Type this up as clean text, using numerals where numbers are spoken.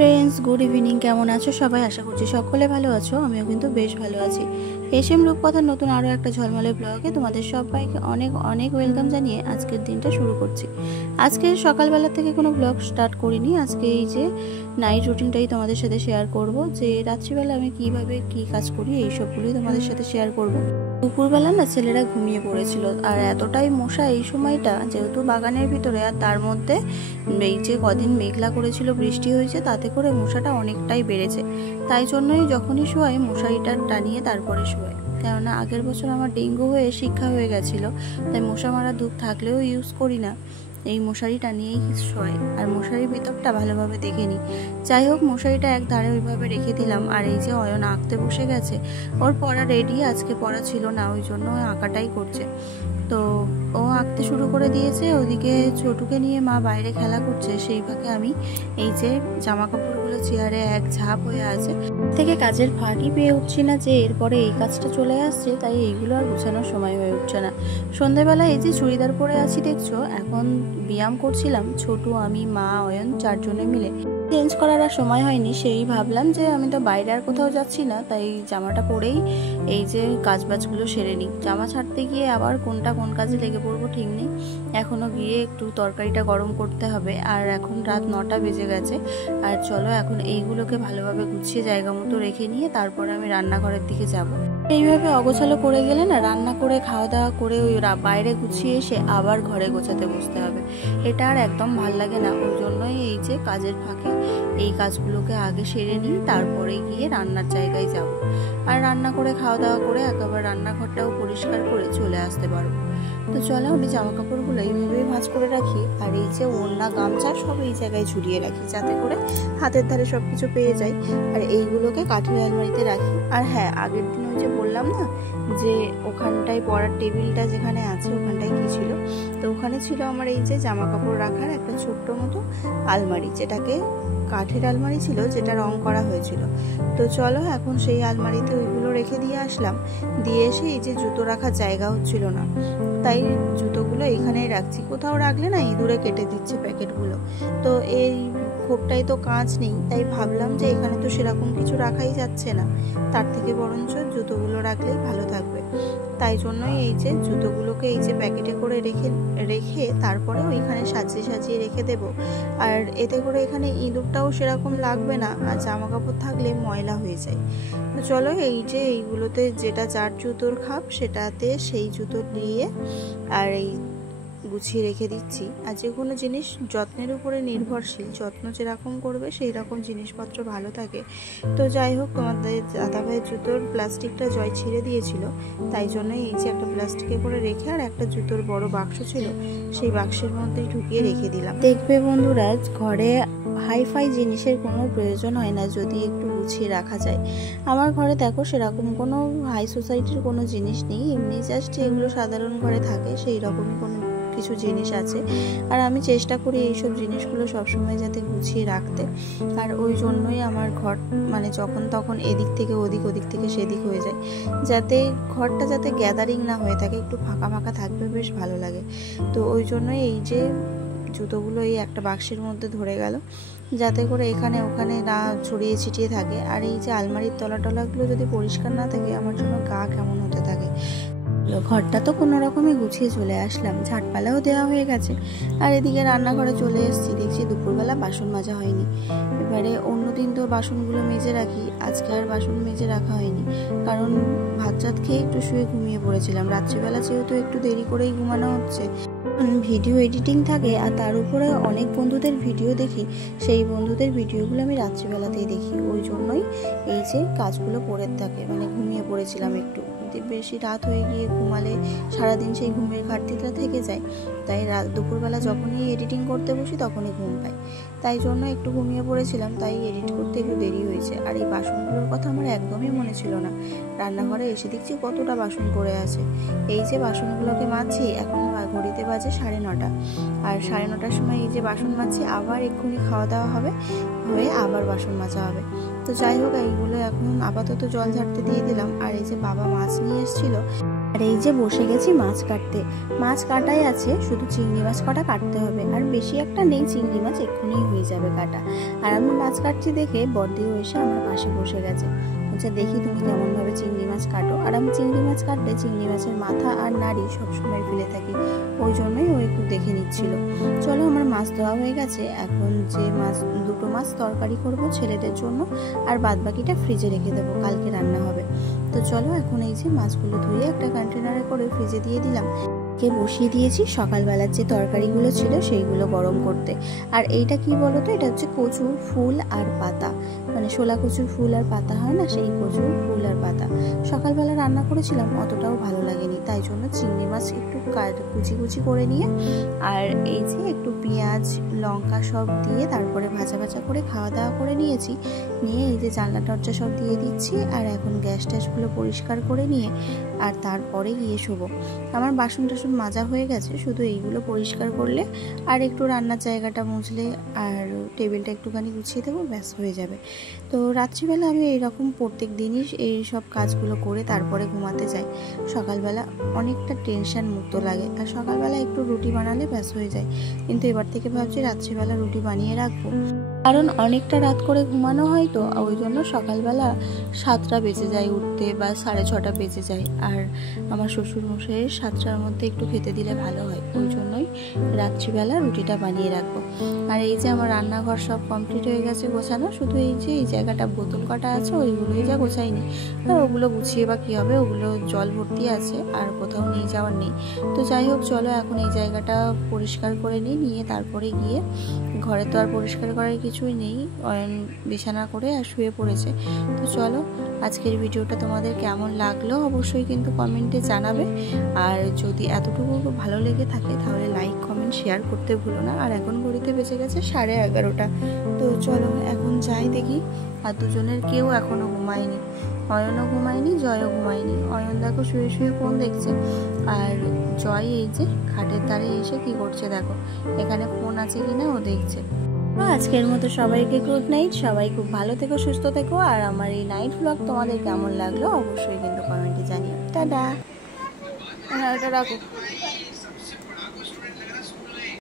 Friends, good evening. কেমন আছো সবাই? আশা করছি সকলে ভালো আছো। আমিও কিন্তু বেশ ভালো আছি। এসএম রূপকথার নতুন আরও একটা ঝলমলে ব্লগে তোমাদের সবাইকে অনেক অনেক ওয়েলকাম জানিয়ে আজকের দিনটা শুরু করছি। আজকে সকালবেলা থেকে কোনো ব্লগ স্টার্ট করিনি। আজকে এই যে নাইট রুটিনটাই তোমাদের সাথে শেয়ার করব, যে রাত্রিবেলা আমি কিভাবে কি কাজ করি এই সবগুলোই তোমাদের সাথে শেয়ার করব। দুপুরবেলা না ছেলেরা ঘুমিয়ে পড়েছিল, আর এতটাই মশা এই সময়টা, যেহেতু বাগানের ভিতরে, আর তার মধ্যে এই যে কদিন মেঘলা করেছিল, বৃষ্টি হয়েছে, তাতে করে মশাটা অনেকটাই বেড়েছে। তাই জন্যই যখনই শোয়াই মশারিটা টানিয়ে তারপরে শোয়াই, কেননা আগের বছর আমার ডেঙ্গু হয়ে শিক্ষা হয়ে গেছিলো। তাই মশা মারা ধূপ থাকলেও ইউজ করি না, এই মশারিটা নিয়েই শোয়াই, আর মশারির ভিতরটা ভালোভাবে দেখে নিই। যাই হোক, মশারিটা এক ধারে ওইভাবে রেখে দিলাম। আর এই যে অয়ন আঁকতে বসে গেছে, ওর পড়া রেডি, আজকে পড়া ছিল না, ওই জন্য আঁকাটাই করছে। তো ও আঁকতে শুরু করে দিয়েছে, ওদিকে ছোটুকে নিয়ে মা বাইরে খেলা করছে। সেই ফাঁকে আমি এই যে জামা কাপড়গুলো চেয়ারে এক ঝাঁপ হয়ে আছে, থেকে কাজের ফাঁকই পেয়ে উঠছি না যে এরপরে এই কাজটা চলে আসছে, তাই এইগুলো আর গুছানোর সময় হয়ে উঠছে না। সন্ধ্যেবেলা এই যে চুড়িদার পরে আছি দেখছো, এখন ব্যায়াম করছিলাম ছোটু, আমি, মা, অয়ন চারজনে মিলে। চেঞ্জ করার আর সময় হয়নি, সেই ভাবলাম যে আমি তো বাইরে আর কোথাও যাচ্ছি না, তাই জামাটা পরেই এই যে কাজবাজগুলো সেরে নিই। জামা ছাড়তে গিয়ে আবার কোনটা কোন কাজে লেগে পড়বো ঠিক নেই। এখনও গিয়ে একটু তরকারিটা গরম করতে হবে, আর এখন রাত 9টা বেজে গেছে। আর চলো এখন এইগুলোকে ভালোভাবে গুছিয়ে জায়গা মতো রেখে নিয়ে তারপরে আমি রান্নাঘরের দিকে যাব। এইভাবে অগোছালো করে গেলে না, রান্না করে খাওয়া দাওয়া করে ওই বাইরে গুছিয়ে এসে আবার ঘরে গোছাতে বসতে হবে, এটা আর একদম ভাল লাগে না। ওই জন্যই এই যে কাজের ফাঁকে এই কাজগুলোকে আগে সেরে নিই, তারপরে গিয়ে রান্নার জায়গায় যাব। আর রান্না করে খাওয়া দাওয়া করে একেবারে রান্নাঘরটাও পরিষ্কার করে চলে আসতে পারবো। তো চলো, আমি জামা কাপড়গুলো এইভাবেই ভাঁজ করে রাখি, আর এই যে ওড়না গামছা সব এই জায়গায় ঝুলিয়ে রাখি, যাতে করে হাতের ধারে সব কিছু পেয়ে যাই। আর এইগুলোকে কাঠের আলমারিতে রাখি। আর হ্যাঁ, আগের দিন ওই যে বললাম না যে ওখানটায় পড়ার টেবিলটা যেখানে আছে ওখানটায় কি ছিল, তো ওখানে ছিল আমার এই যে জামা কাপড় রাখার একটা ছোট্ট মতো আলমারি, যেটাকে কাঠের আলমারি ছিল, যেটা রং করা হয়েছিল। তো চলো এখন সেই আলমারিতে ওইগুলো রেখে দিয়ে আসলাম। দিয়ে এসে এই যে জুতো রাখার জায়গা হচ্ছিল না, তাই জুতোগুলো এখানেই রাখছি। কোথাও রাখলে না ইঁদুরে কেটে দিচ্ছে প্যাকেটগুলো। তো এই খোপটাই তো কাঁচ নেই, তাই ভাবলাম যে এখানে তো সেরকম কিছু রাখাই যাচ্ছে না, তার থেকে বরঞ্চ জুতোগুলো রাখলেই ভালো থাকবে। তাই জন্যই এই যে জুতোগুলোকে এই যে প্যাকেটে করে রেখে তারপরে ওইখানে সাজিয়ে সাজিয়ে রেখে দেব। আর এতে করে এখানে ইঁদুরটাও সেরকম লাগবে না, আর জামা কাপড় থাকলে ময়লা হয়ে যায়। তো চলো, এই যে এইগুলোতে যেটা যার জুতোর খাপ সেটাতে সেই জুতো নিয়ে আর এই গুছিয়ে রেখে দিচ্ছি। আর যে কোনো জিনিস যত্নের উপরে নির্ভরশীল, যত্ন যেরকম করবে সেই রকম জিনিসপত্র ভালো থাকে। তো যাই হোক, তোমাদের দাদাভাইয়ের জুতোর প্লাস্টিকটা জয় ছিঁড়ে দিয়েছিল, তাই জন্যই এই যে একটা প্লাস্টিকে করে রেখে আর একটা জুতোর বড় বাক্স ছিল, সেই বাক্সের মধ্যেই ঢুকিয়ে রেখে দিলাম। দেখবে বন্ধুরা, ঘরে হাইফাই জিনিসের কোনো প্রয়োজন হয় না যদি একটু গুছিয়ে রাখা যায়। আমার ঘরে দেখো সেরকম কোনো হাই সোসাইটির কোনো জিনিস নেই, এমনি জাস্ট এগুলো সাধারণ ঘরে থাকে সেই রকমই কোনো কিছু জিনিস আছে। আর আমি চেষ্টা করি এইসব জিনিসগুলো সবসময় যাতে গুছিয়ে রাখতে। আর ওই জন্যই আমার ঘর মানে যখন তখন এদিক থেকে ওদিক, ওদিক থেকে সেদিক হয়ে যায়, যাতে ঘরটা যাতে গ্যাদারিং না হয়ে থাকে, একটু ফাঁকা ফাঁকা থাকবে, বেশ ভালো লাগে। তো ওই জন্যই এই যে জুতোগুলো এই একটা বাক্সের মধ্যে ধরে গেল, যাতে করে এখানে ওখানে না ছড়িয়ে ছিটিয়ে থাকে। আর এই যে আলমারির তলাগুলো যদি পরিষ্কার না থাকে, আমার জন্য গা কেমন হতে থাকে। ঘরটা তো কোনো রকমই গুছিয়ে চলে আসলাম, ঝাঁটপালাও দেওয়া হয়ে গেছে। আর এদিকে রান্নাঘরে চলে এসেছি, দেখছি দুপুরবেলা বাসন মাজা হয়নি। এবারে অন্যদিন তো বাসনগুলো মেজে রাখি, আজকে আর বাসন মেজে রাখা হয়নি, কারণ ভাত চাত খেয়ে একটু শুয়ে ঘুমিয়ে পড়েছিলাম। রাত্রিবেলা যেহেতু একটু দেরি করেই ঘুমানো হচ্ছে, ভিডিও এডিটিং থাকে, আর তার উপরে অনেক বন্ধুদের ভিডিও দেখি, সেই বন্ধুদের ভিডিওগুলো আমি রাত্রিবেলাতেই দেখি। ওই জন্যই এই যে কাজগুলো পড়ে থাকে, মানে ঘুমিয়ে পড়েছিলাম একটু, বেশি রাত হয়ে গিয়ে ঘুমালে সারাদিন সেই ঘুমের ঘাটতিটা থেকে যায়। তাই দুপুরবেলা যখনই এডিটিং করতে বসি তখনই ঘুম পাই, তাই জন্য একটু ঘুমিয়ে পড়েছিলাম, তাই এডিট করতে একটু দেরি হয়েছে। আর এই বাসনগুলোর কথা আমার একদমই মনে ছিল না, রান্নাঘরে এসে দেখছি কতটা বাসন পড়ে আছে। এই যে বাসনগুলোকে মাজছি, এখন ঘড়িতে বাজে 9:30, আর 9:30টার সময় এই যে বাসন মাজছি, আবার এক্ষুনি খাওয়া দাওয়া হবে, হয়ে আবার বাসন মাজা হবে। তো যাই হোক, এইগুলো এখন আপাতত জল ঝাড়তে দিয়ে দিলাম। আর এই যে বাবা মাছ নিয়ে এসেছিল, আর এই যে বসে গেছি মাছ কাটতে। মাছ কাটাই আছে, শুধু চিংড়ি মাছ কটা কাটতে হবে, আর বেশি একটা নেই, চিংড়ি মাছ এক্ষুনি হয়ে যাবে কাটা। আর আমি মাছ কাটছি দেখে বড়দিও এসে আমার পাশে বসে গেছে, বলছে দেখি তুমি কেমনভাবে চিংড়ি মাছ কাটো। আর আমি চিংড়ি মাছ কাটলে চিংড়ি মাছের মাথা আর নাড়ি সবসময় ফেলে থাকি, ওই জন্যই ও একটু দেখে নিচ্ছিল। চলো, আমার মাছ ধোয়া হয়ে গেছে। এখন যে দুটো মাছ তরকারি করব ছেলেদের জন্য, আর বাদ বাকিটা ফ্রিজে রেখে দেবো, কালকে রান্না হবে। তো চলো, এখন এই যে মাছগুলো ধুয়ে একটা কন্টেনারে করে ফ্রিজে দিয়ে দিলাম। বসিয়ে দিয়েছি সকালবেলার যে তরকারিগুলো ছিল সেইগুলো গরম করতে। আর এইটা কি বলো তো, এটা হচ্ছে কচুর ফুল আর পাতা, মানে শোলা কচুর ফুল আর পাতা হয় না, সেই কচুর ফুল আর পাতা। সকালবেলা রান্না করেছিলাম, অতটাও ভালো লাগেনি, তাই জন্য চিংড়ি মাছ একটু কুচি কুচি করে নিয়ে, আর এই যে একটু পেঁয়াজ লঙ্কা সব দিয়ে তারপরে ভাজা ভাজা করে খাওয়া দাওয়া করে নিয়েছি। নিয়ে এই যে জানলা দরজা সব দিয়ে দিচ্ছি, আর এখন গ্যাস ট্যাসগুলো পরিষ্কার করে নিয়ে আর তারপরে গিয়ে শোবো। আমার বাসন টাসন মাজা হয়ে গেছে, শুধু এইগুলো পরিষ্কার করলে আর একটু রান্নার জায়গাটা মুছলে আর টেবিলটা একটুখানি গুছিয়ে দেবো, ব্যাস হয়ে যাবে। তো রাত্রিবেলা আমি এইরকম প্রত্যেক দিনই এই সব কাজগুলো করে তারপরে ঘুমাতে যাই। সকালবেলা অনেকটা টেনশন মুক্ত লাগে, আর সকালবেলা একটু রুটি বানালে ব্যাস হয়ে যায়। কিন্তু এবার থেকে ভাবছি রাত্রিবেলা রুটি বানিয়ে রাখবো, কারণ অনেকটা রাত করে ঘুমানো হয়, তো ওই জন্য সকালবেলা 7টা বেজে যায় উঠতে, বা 6:30 বেজে যায়। আর আমার শ্বশুরমশাইয়ের 7টার মধ্যে একটু খেতে দিলে ভালো হয়, ওই জন্যই রাত্রিবেলা রুটিটা বানিয়ে রাখবো। আর এই যে আমার রান্নাঘর সব কমপ্লিট হয়ে গেছে গোছানো, শুধু এই যে এই জায়গাটা বোতল কাটা আছে, ওইগুলোই যা গোছাইনি। আর ওগুলো গুছিয়ে বা কী হবে, ওগুলো জল ভর্তি আছে, আর কোথাও নিয়ে যাওয়ার নেই। তো যাই হোক, চলো এখন এই জায়গাটা পরিষ্কার করে নিয়ে তারপরে গিয়ে, ঘরে তো আর পরিষ্কার করার কিছুই নেই, বিছানা করে আর শুয়ে পড়েছে। তো চলো, আজকের ভিডিওটা তোমাদের কেমন লাগলো অবশ্যই কিন্তু কমেন্টে জানাবে। আর যদি এতটুকু ভালো লেগে থাকে তাহলে লাইক কমেন্ট শেয়ার করতে ভুলো না। আর এখন ঘড়িতে বেজে গেছে 11:30। তো চলো এখন যাই দেখি। আর দুজনের কেউ এখনও ঘুমায়নি, অয়নও ঘুমায়নি, জয়ও ঘুমায়নি। অয়ন দেখো শুয়ে শুয়ে ফোন দেখছে, আর জয় এই যে খাটের ধারে এসে কি করছে দেখো, এখানে ফোন আছে কিনা ও দেখছে। আজকের মতো সবাইকে গুড নাইট, সবাই খুব ভালো থেকো, সুস্থ থেকো। আর আমার এই নাইট ব্লগ তোমাদের কেমন লাগলো অবশ্যই কিন্তু কমেন্টে জানিও। টাটা। এটা রাখো।